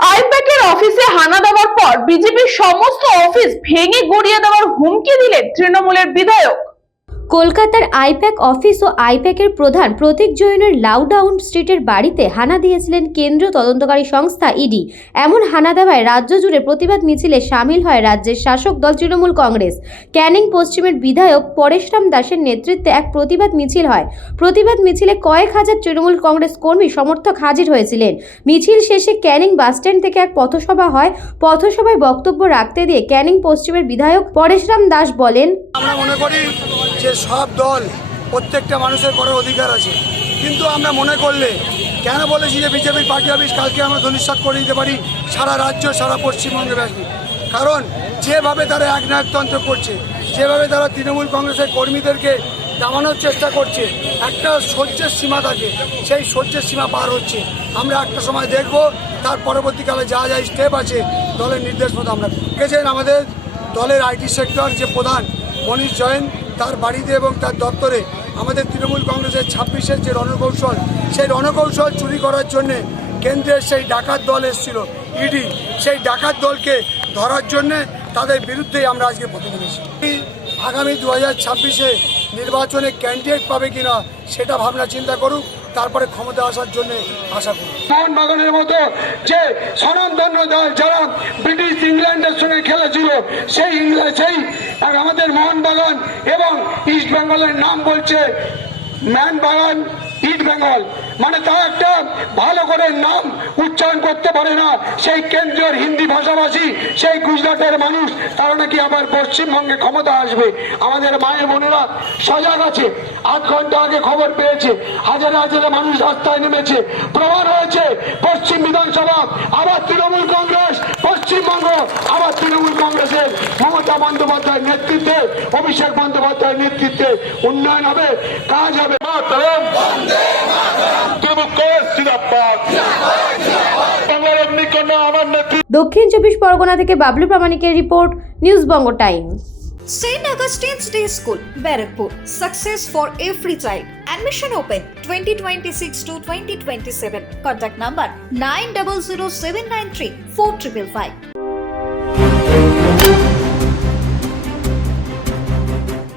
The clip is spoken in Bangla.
আইপ্যাকের অফিসে হানা দেওয়ার পর বিজেপির সমস্ত অফিস ভেঙে গুড়িয়ে দেওয়ার হুমকি দিলেন তৃণমূলের বিধায়ক। কলকাতার আইপ্যাক অফিস ও আইপ্যাকের প্রধান প্রতীক জৈনের লাউডাউন স্ট্রিটের বাড়িতে হানা দিয়েছিলেন কেন্দ্রীয় তদন্তকারী সংস্থা ইডি। এমন হানা দেওয়ায় রাজ্য জুড়ে প্রতিবাদ মিছিলে সামিল হয় রাজ্যের শাসক দল তৃণমূল কংগ্রেস। ক্যানিং পশ্চিমের বিধায়ক পরেশরাম দাসের নেতৃত্বে এক প্রতিবাদ মিছিল হয়। প্রতিবাদ মিছিলে কয়েক হাজার তৃণমূল কংগ্রেস কর্মী সমর্থক হাজির হয়েছিলেন। মিছিল শেষে ক্যানিং বাসস্ট্যান্ড থেকে এক পথসভা হয়। পথসভায় বক্তব্য রাখতে দিয়ে ক্যানিং পশ্চিমের বিধায়ক পরেশরাম দাস বলেন, আমরা মনে করি যে সব দল প্রত্যেকটা মানুষের করার অধিকার আছে, কিন্তু আমরা মনে করলে কেন বলেছি যে বিজেপির পার্টি অফিস কালকে আমরা ধূলিসাৎ করে দিতে পারি সারা রাজ্য সারা পশ্চিমবঙ্গে ব্যাপী। কারণ যেভাবে তারা একনায়কতন্ত্র করছে, যেভাবে তারা তৃণমূল কংগ্রেসের কর্মীদেরকে দামানোর চেষ্টা করছে, একটা সহ্যের সীমা থাকে, সেই সহ্যের সীমা পার হচ্ছে। আমরা একটা সময় দেখব তার পরবর্তীকালে যা যা স্টেপ আছে দলের নির্দেশ মতো আমরা দেখেছেন। আমাদের দলের আইটি সেক্টর যে প্রধান মনীষ জৈন, তার বাড়িতে এবং তার দপ্তরে আমাদের তৃণমূল কংগ্রেসের 26-এর যে রণকৌশল, সেই রণকৌশল চুরি করার জন্যে কেন্দ্রের সেই ডাকাত দল এসেছিল ইডি, সেই ডাকাত দলকে ধরার জন্যে তাদের বিরুদ্ধেই আমরা আজকে পথে নেমেছি। আগামী 2026-এ নির্বাচনে ক্যান্ডিডেট পাবে কিনা সেটা ভাবনা চিন্তা করুক, তারপরে ক্ষমতা আসার জন্য আশা করি। মোহনবাগানের মতো যে স্বনামধন্য দল যারা ব্রিটিশ ইংল্যান্ডের সঙ্গে খেলেছিল, সেই আমাদের মোহনবাগান এবং ইস্ট বেঙ্গলের নাম বলছে ম্যানবাগান ইস্ট বেঙ্গল, মানে তারা একটা ভালো করে নাম উচ্চারণ করতে পারে না। সেই কেন্দ্রীয় হিন্দি ভাষাভাষী সেই গুজরাটের মানুষ, তারা নাকি আবার পশ্চিমবঙ্গে ক্ষমতা আসবে। আমাদের মায়ের বোনেরা সজাগ আছে, 8 ঘন্টা আগে খবর পেয়েছে, হাজারে হাজারে মানুষ রাস্তায় নেমেছে। প্রমাণ হয়েছে পশ্চিম বিধানসভা আবার তৃণমূল কংগ্রেস, পশ্চিমবঙ্গ আবার তৃণমূল কংগ্রেসের মমতা বন্দ্যোপাধ্যায়ের নেতৃত্বে, অভিষেক বন্দ্যোপাধ্যায়ের নেতৃত্বে উন্নয়ন হবে, কাজ হবে। দক্ষিণ 24 পরগনা থেকে Bablu প্রামাণিকের report, news Banga time. St. Augustine's Day School, Barrackpur. Success for every child. Admission open 2026 to 2027. Contact number 900793 4555.